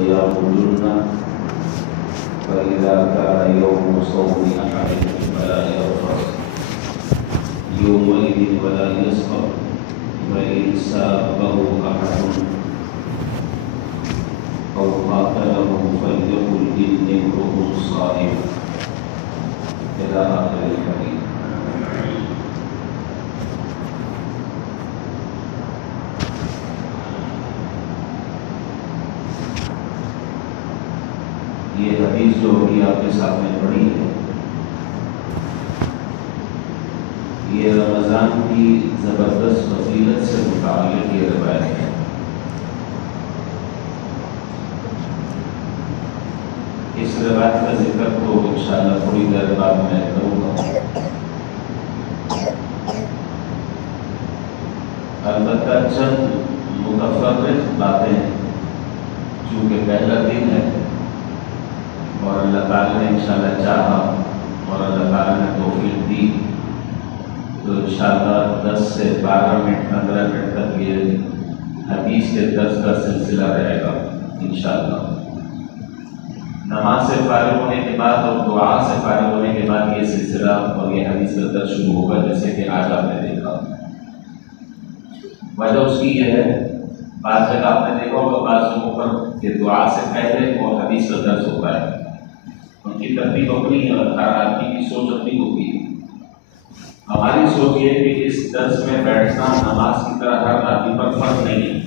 الصيام جنة فإذا كان يوم صوم أحدكم فلا يرفث يومئذ ولا يسخر فإن سابه أحد أو قاتله فليقل إني امرؤ صائم إلى آخر الحديث. یہ حدیث جو ابھی آپ کے سامنے پڑھی ہے یہ رمضان کی زبردست فضیلت سے متعلق یہ روایت ہے. اس روایت کا ذکر تو انشاءاللہ تھوڑی دیر بعد میں کروں گا. البتہ چند متفرق باتیں چونکہ پہلا دن ہے اور اللہ تعالیٰ نے انشاءاللہ چاہا اور اللہ تعالیٰ نے توفیق دی تو انشاءاللہ 10 سے 12 منٹ 15 منٹ تک یہ حدیث کے درس کا سلسلہ رہے گا انشاءاللہ. نماز سے فارغ ہونے کے بعد اور دعا سے فارغ ہونے کے بعد یہ سلسلہ اور یہ حدیث کا درس شروع ہوگا جیسے کہ آج آپ نے دیکھا. وجہ اس کی یہ ہے بعض جگہ آپ نے دیکھا ہوگا بعض جگہوں پر کہ دعا سے پہلے اور حدیث کا درس ہوتا ہے. ان کی ترتیب اپنی ہے اور ہر آدمی کی سوچ اپنی ہوتی ہے. ہماری سوچ یہ ہے کہ اس درس میں بیٹھنا نماز کی طرح ہر آدمی پر فرض نہیں ہے.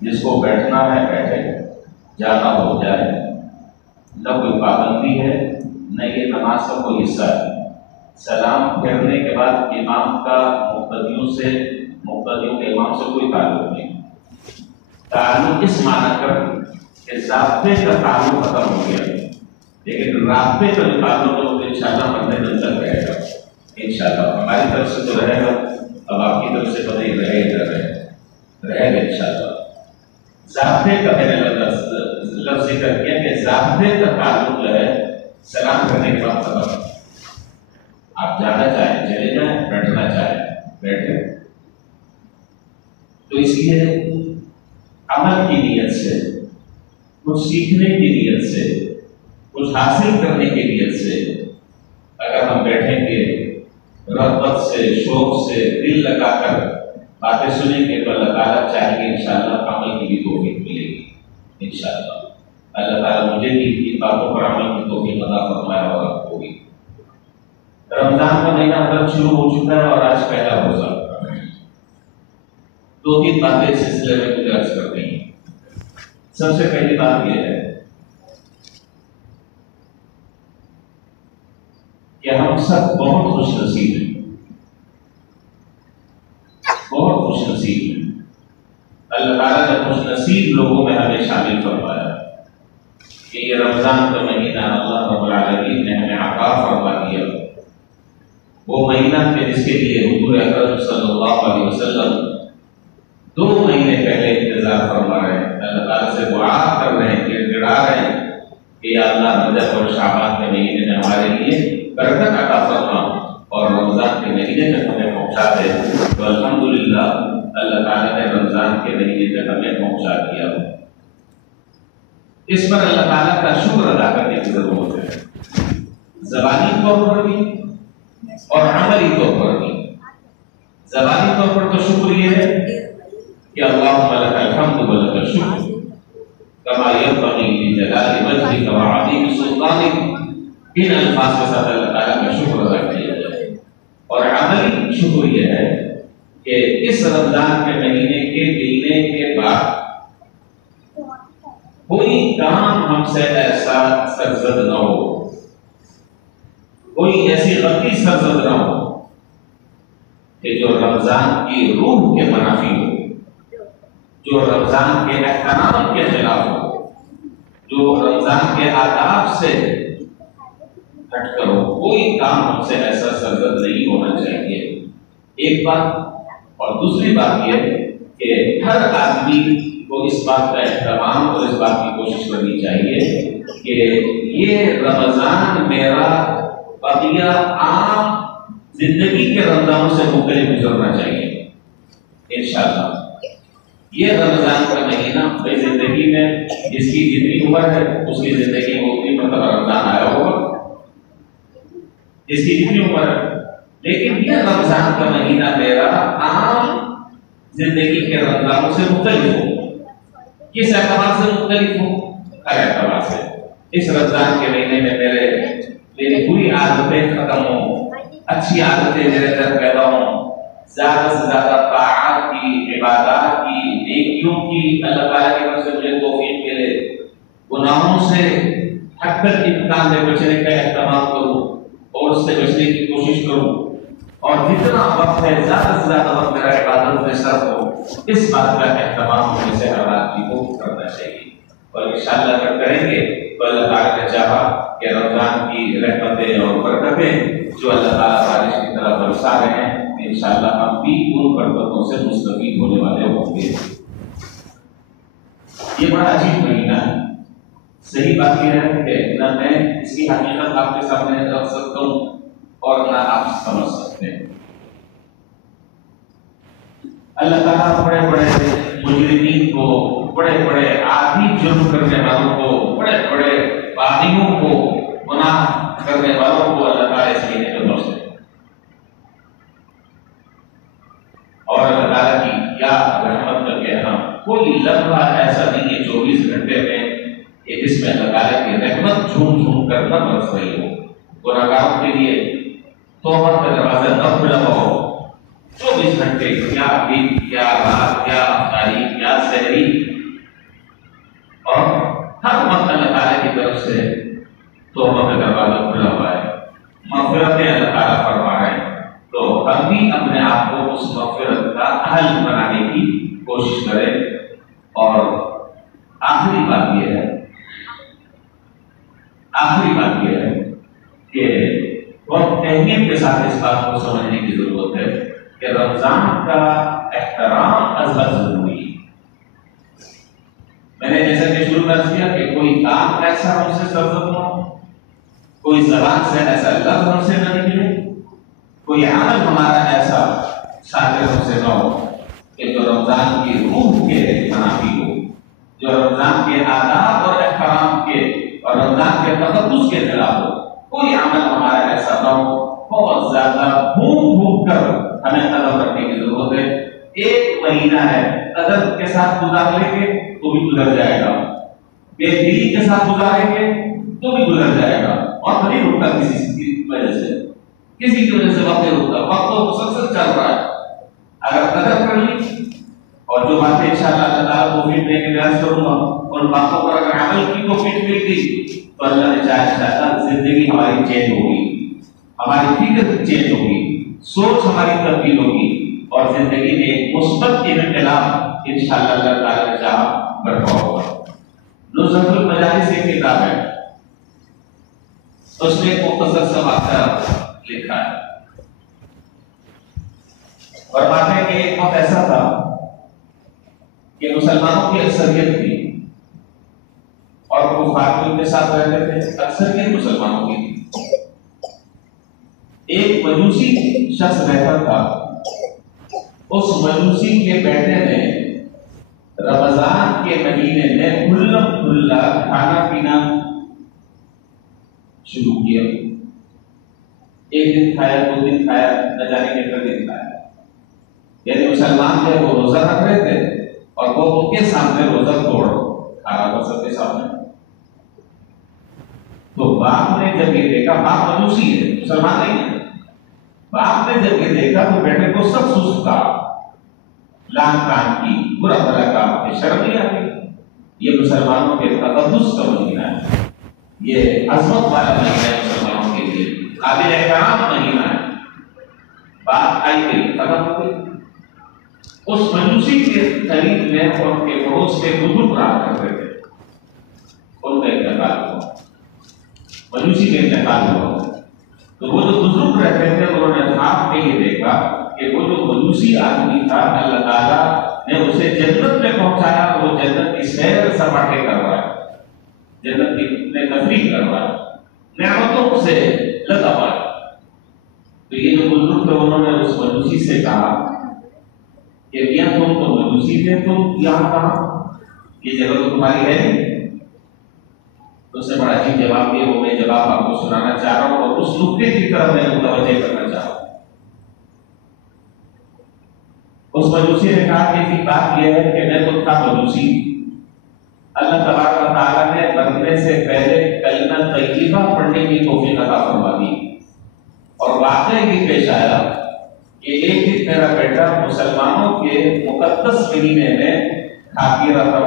جس کو بیٹھنا ہے بیٹھے جانا ہو جائے. نہ کوئی پابندی ہے نہ یہ نماز کا کوئی حصہ ہے. سلام پھیرنے کے بعد امام کا مقتدیوں کے امام سے کوئی تعلق نہیں. تعلق اس معنی کر کہ ضابطے کا تعلق ختم ہو گیا لیکن رابطے کا جو تعلق ہے وہ انشاءاللہ مدِ نظر رہے گا. انشاءاللہ ہماری طرف سے تو رہے گا اب آپ کی طرف سے پتہ ہی رہے گا انشاءاللہ. ضابطے کا میں نے لفظ ذکر کیا کہ ضابطے کا تعلق جو ہے سلام کرنے کے بعد ختم. آپ جانا چاہیں چلے جائیں بیٹھنا چاہیں بیٹھے. تو اس لیے عمل کی نیت سے کچھ سیکھنے کی نیت سے کچھ حاصل کرنے کی نیت سے اگر ہم بیٹھیں گے رغبت سے شوق سے دل لگا کر باتیں سنیں گے تو اللہ تعالیٰ چاہیں گے انشاءاللہ عمل کی بھی توفیق ملے گی انشاءاللہ. اللہ تعالیٰ مجھے بھی ان باتوں پر عمل کی توفیق عطا فرمائے اور آپ کو بھی. رمضان کا مہینہ اب شروع ہو چکا ہے اور آج پہلا روزہ. 2-3 باتیں اس سلسلے میں مجھے عرض کرنی ہیں. سب سے پہلی بات یہ ہے کہ ہم سب بہت خوش نصیب ہیں بہت خوش نصیب ہیں. اللہ تعالیٰ نے خوش نصیب لوگوں میں ہمیں شامل فرمایا کہ یہ رمضان کا مہینہ اللہ رب العالمین نے ہمیں عطا فرما دیا. وہ مہینہ کہ جس کے لیے حضور اکرم صلی اللہ علیہ وسلم 2 مہینے پہلے انتظار فرما رہے ہیں. اللہ تعالیٰ سے دعا کر رہے ہیں گڑا رہے ہیں کہ یا اللہ رجب اور شعبان کے مہینے میں ہمارے لیے برکت عطا فرما اور رمضان کے مہینے تک ہمیں پہنچا دے. تو الحمدللہ اللہ تعالیٰ نے رمضان کے مہینے تک ہمیں پہنچا دیا. اس پر اللہ تعالیٰ کا شکر ادا کرنے کی ضرورت ہے زبانی طور پر بھی اور عملی طور پر بھی. زبانی طور پر تو شکر یہ ہے کہ اللہم لک الحمد ولک الشکر کما ينبغي لجلال وجهك وعظیم سلطانک. ان الفاظ کے ساتھ اللہ تعالیٰ کا شکر ادا کیا جائے. اور عملی شکر یہ ہے کہ اس رمضان کے مہینے کے ملنے کے بعد کوئی کام ہم سے ایسا سرزد نہ ہو کوئی ایسی غلطی سرزد نہ ہو کہ جو رمضان کی روح کے منافی ہو جو رمضان کے احکامات کے خلاف ہو جو رمضان کے آداب سے ہٹ کر ہو. کوئی کام ہم سے ایسا سرزد نہیں ہونا چاہیے. ایک بات. اور دوسری بات یہ کہ ہر آدمی کو اس بات کا اہتمام اور اس بات کی کوشش کرنی چاہیے کہ یہ رمضان میرا بقیہ عام زندگی کے رمضانوں سے مختلف گزرنا چاہیے انشاءاللہ. یہ رمضان کا مہینہ بھائی زندگی میں جس کی جتنی عمر ہے اس کی زندگی میں اتنی مرتبہ رمضان آیا ہوگا، جس کی جتنی عمر ہے. لیکن یہ رمضان کا مہینہ میرا عام زندگی کے رمضانوں سے مختلف ہو، کس اعتبار سے مختلف ہو؟ ہر اعتبار سے. اس رمضان کے مہینے میں میری بری عادتیں ختم ہوں، اچھی عادتیں میرے اندر پیدا ہوں، زیادہ سے زیادہ طاعات کی، عبادات کی، نیکیوں کی اللہ تعالیٰ کی طرف سے مجھے توفیق ملے، گناہوں سے حد تک امکان سے بچنے کا اہتمام کروں اور اس سے بچنے کی کوشش کروں، اور جتنا وقت ہے زیادہ سے زیادہ وقت میرا عبادت میں صرف ہو. اس بات کا اہتمام ہونے سے ہر آدمی کو کرنا چاہیے. اور انشاءاللہ اگر کریں گے تو اللہ تعالیٰ نے چاہا کہ رمضان کی رحمتیں اور برکتیں جو اللہ تعالیٰ بارش کی طرح برسا رہے ہیں انشاءاللہ ہم بھی ان برکتوں سے مستفید ہونے والے ہوں گے. یہ بڑا عجیب مہینہ ہے. صحیح بات یہ ہے کہ نہ میں اس کی حقیقت آپ کے سامنے رکھ سکتا ہوں اور نہ آپ سمجھ سکتے ہیں. اللہ تعالیٰ بڑے بڑے مجرمین کو، بڑے بڑے عادی جرم کرنے والوں کو، بڑے بڑے باغیوں کو، گناہ کرنے والوں کو اللہ تعالیٰ اس مہینے میں بخشے. اور اللہ تعالیٰ کی کیا رحمت کا کہنا، کوئی لمحہ ایسا نہیں ہے 24 گھنٹے میں کہ جس میں اللہ تعالیٰ کی رحمت جھوم جھوم کر نہ برس رہی ہو. گناہگاروں کے لیے توبہ کا دروازہ نہ کھلا ہو. 24 گھنٹے کیا دن، کیا رات، کیا افطاری، کیا سحری، اور ہر وقت اللہ تعالیٰ کی طرف سے توبہ کا دروازہ کھلا ہوا ہے. مغفرتیں اللہ تعالیٰ فرما رہے ہیں. تو ہم بھی اپنے آپ کو اس مغفرت کا اہل بنانے کی کوشش کریں. اور آخری بات یہ ہے کہ بہت اہمیت کے ساتھ اس بات کو سمجھنے کی ضرورت ہے کہ رمضان کا احترام ازحد ضروری ہے. میں نے جیسا کہ شروع کر دیا کہ کوئی کام ایسا ہم سے سرزد نہ ہو، کوئی زبان سے ایسا لفظ ہم سے نہ نکلے، کوئی عمل ہمارا ایسا شاطر ہم سے نہ ہو کہ جو رمضان کی روح کے منافی ہو، جو رمضان کے آداب اور احترام کے اور رمضان کے تقدس کے خلاف ہو. کوئی عمل ہمارا ایسا نہ ہو. بہت زیادہ بھوک کر ہمیں قدم رکھنے کی ضرورت ہے. ایک مہینہ ہے، ادب کے ساتھ گزار لیں گے تو بھی گزر جائے گا، بے دلی کے ساتھ گزاریں گے تو بھی گزر جائے گا. وقت نہیں رکتا کسی کی وجہ سے وقت نہیں رکتا. وقت تو مسلسل چل رہا ہے. اگر قدر کر لی اور جو باتیں انشاءاللہ اللہ تعالیٰ کو فٹ دے کے بیان کروں گا ان باتوں پر اگر عمل کی تو فٹ مل گئی تو اللہ نے چاہے انشاءاللہ زندگی ہماری چینج ہوگی، ہماری فکر چینج ہوگی، سوچ ہماری تبدیل ہوگی اور زندگی میں ایک مثبت انقلاب انشاءاللہ اللہ تعالیٰ نے چاہا برپا ہوگا. نزہۃ المجالس ایک کتاب ہے، اس میں ایک مختصر سا واقعہ لکھا ہے. اور واقعہ کہ ایک وقت ایسا تھا کہ مسلمانوں کی اکثریت تھی اور کفار ان کے ساتھ رہتے تھے. اکثریت مسلمانوں کی تھی. ایک مجوسی شخص رہتا تھا. اس مجوسی کے بیٹے نے رمضان کے مہینے میں کھلا کھلا کھانا پینا شروع کیا. ایک دن کھایا، 2 دن کھایا، نہ جانے کتنے دن کھایا. یعنی مسلمان جو وہ روزہ رکھ رہے تھے اور وہ ان کے سامنے روزہ توڑ کھانا کر سب کے سامنے. تو باپ نے جب یہ دیکھا، باپ مجوسی ہے، مسلمان نہیں ہے. باپ نے جب یہ دیکھا تو بیٹے کو سب سست کہا، لان کان کی، برا بھلا کہا کہ شرم نہیں آتی. یہ مسلمانوں کے تقدس کا مہینہ ہے، یہ عظمت والا مہینہ ہے، مسلمانوں کے لیے قابل احترام مہینہ ہے. بات آئی گئی، ختم ہو گئی. اس مجوسی کے قریب میں اور کے پڑوس کے بزرگ رہا کرتے تھے. ان کا انتقال ہوا، مجوسی کا انتقال ہوا. تو وہ جو بزرگ رہتے تھے انہوں نے خواب میں یہ دیکھا کہ وہ جو مجوسی آدمی تھا اللہ تعالیٰ نے اسے جنت میں پہنچایا. وہ جنت کی سیر سپاٹے کر رہا ہے، جنت کی تفریح کر رہا ہے، نعمتوں سے لطف آیا. تو یہ جو بزرگ تھے انہوں نے اس مجوسی سے کہا کہ میاں تم تو مجوسی تھے تم یہاں کہاں، یہ جگہ تو تمہاری ہے نہیں؟ تو اس نے بڑا عجیب جواب دیا، وہ میں جواب آپ کو سنانا چاہ رہا ہوں اور اس نقطے کی طرف میں متوجہ کرنا چاہ رہا ہوں۔ اس مجوسی نے کہا کہ تھی بات یہ ہے کہ میں تو تھا مجوسی، اللہ تبارک و تعالیٰ نے مرنے سے پہلے کلمہ طیبہ پڑھنے کی توفیق عطا فرما دی، اور واقعہ یہ پیش آیا کہ ایک دن میرا بیٹا مسلمانوں کے مقدس مہینے میں کھا رہا تھا،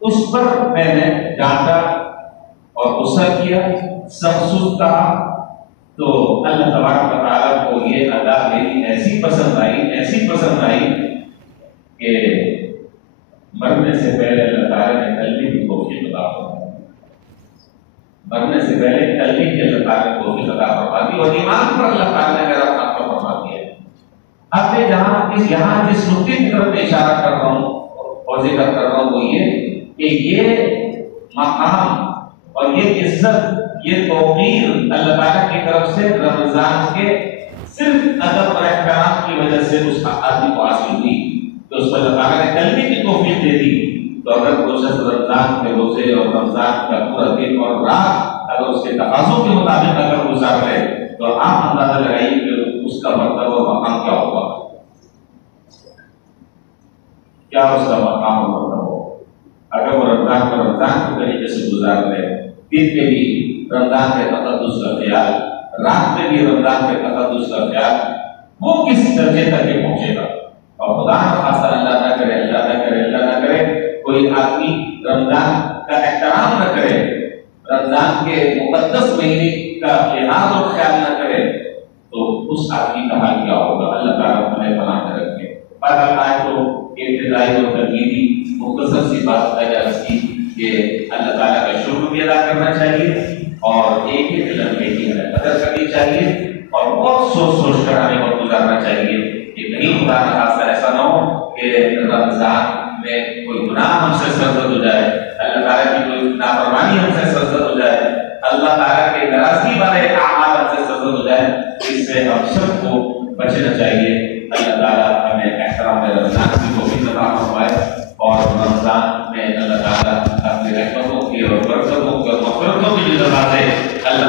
اس پر میں نے ڈانٹا اور غصہ کیا، سخت کہا، تو اللہ تبارک و تعالیٰ کو یہ ادا میری ایسی پسند آئی کہ مرنے سے پہلے اللہ تعالیٰ نے کلمے کی توفیق عطا فرما دی، مرنے سے پہلے کلمے کی اللہ تعالیٰ نے توفیق عطا فرما دی، اور ایمان پر اللہ تعالیٰ نے میرا خاتمہ فرما دیا۔ اب میں یہاں جس نقطے کی طرف میں اشارہ کر رہا ہوں اور ذکر کر رہا ہوں وہ یہ کہ یہ مقام اور یہ عزت، یہ توقیر اللہ تعالیٰ کی طرف سے رمضان کے صرف ادب اور احترام کی وجہ سے اس آدمی کو حاصل ہوئی کہ اس کو اللہ تعالیٰ نے کلمے کی توفیق دے دی۔ تو اگر کوئی شخص رمضان کے روزے اور رمضان کا پورا دن اور رات اگر اس کے تقاضوں کے مطابق اگر گزار لے تو آپ اندازہ لگائیے کہ اس کا مرتبہ اور مقام کیا ہوگا، کیا اس کا مقام اور مرتبہ ہوگا۔ اگر وہ رمضان کے طریقے سے گزار لے، دن میں بھی رمضان کے تقدس کا خیال، رات میں بھی رمضان کے تقدس کا خیال، وہ کس درجے تک پہنچے گا۔ اور خدا نخواستہ اللہ نہ کرے کوئی آدمی رمضان کا احترام نہ کرے، رمضان کے مقدس مہینے کا لحاظ اور خیال نہ کرے، تو اس آدمی کا حال کیا ہوگا۔ اللہ تعالیٰ ہمیں بنا کے رکھے۔ بہرحال آئے تو ابتدائی اور ترغیبی مختصر سی بات عرض کی کہ اللہ تعالیٰ کا شکر بھی ادا کرنا چاہیے اور ایک ایک لمحے کی قدر کرنی چاہیے اور بہت سوچ کر ہمیں وقت گزارنا چاہیے کہ کہیں خدا نخواستہ ایسا نہ ہو کہ رمضان میں کوئی گناہ ہم سے سرزد ہو جائے، اللہ تعالیٰ کی کوئی نافرمانی ہم سے سرزد ہو جائے، اللہ تعالیٰ کے ناراضگی والے اعمال ہم سے سرزد ہو جائے۔ اس سے ہم سب کو بچنا چاہیے۔ اللہ تعالیٰ ہمیں احترام رمضان کی توفیق عطا فرمائے اور رمضان میں اللہ تعالیٰ اپنی رحمتوں کی اور برکتوں کی اور مغفرتوں کی جو دروازے اللہ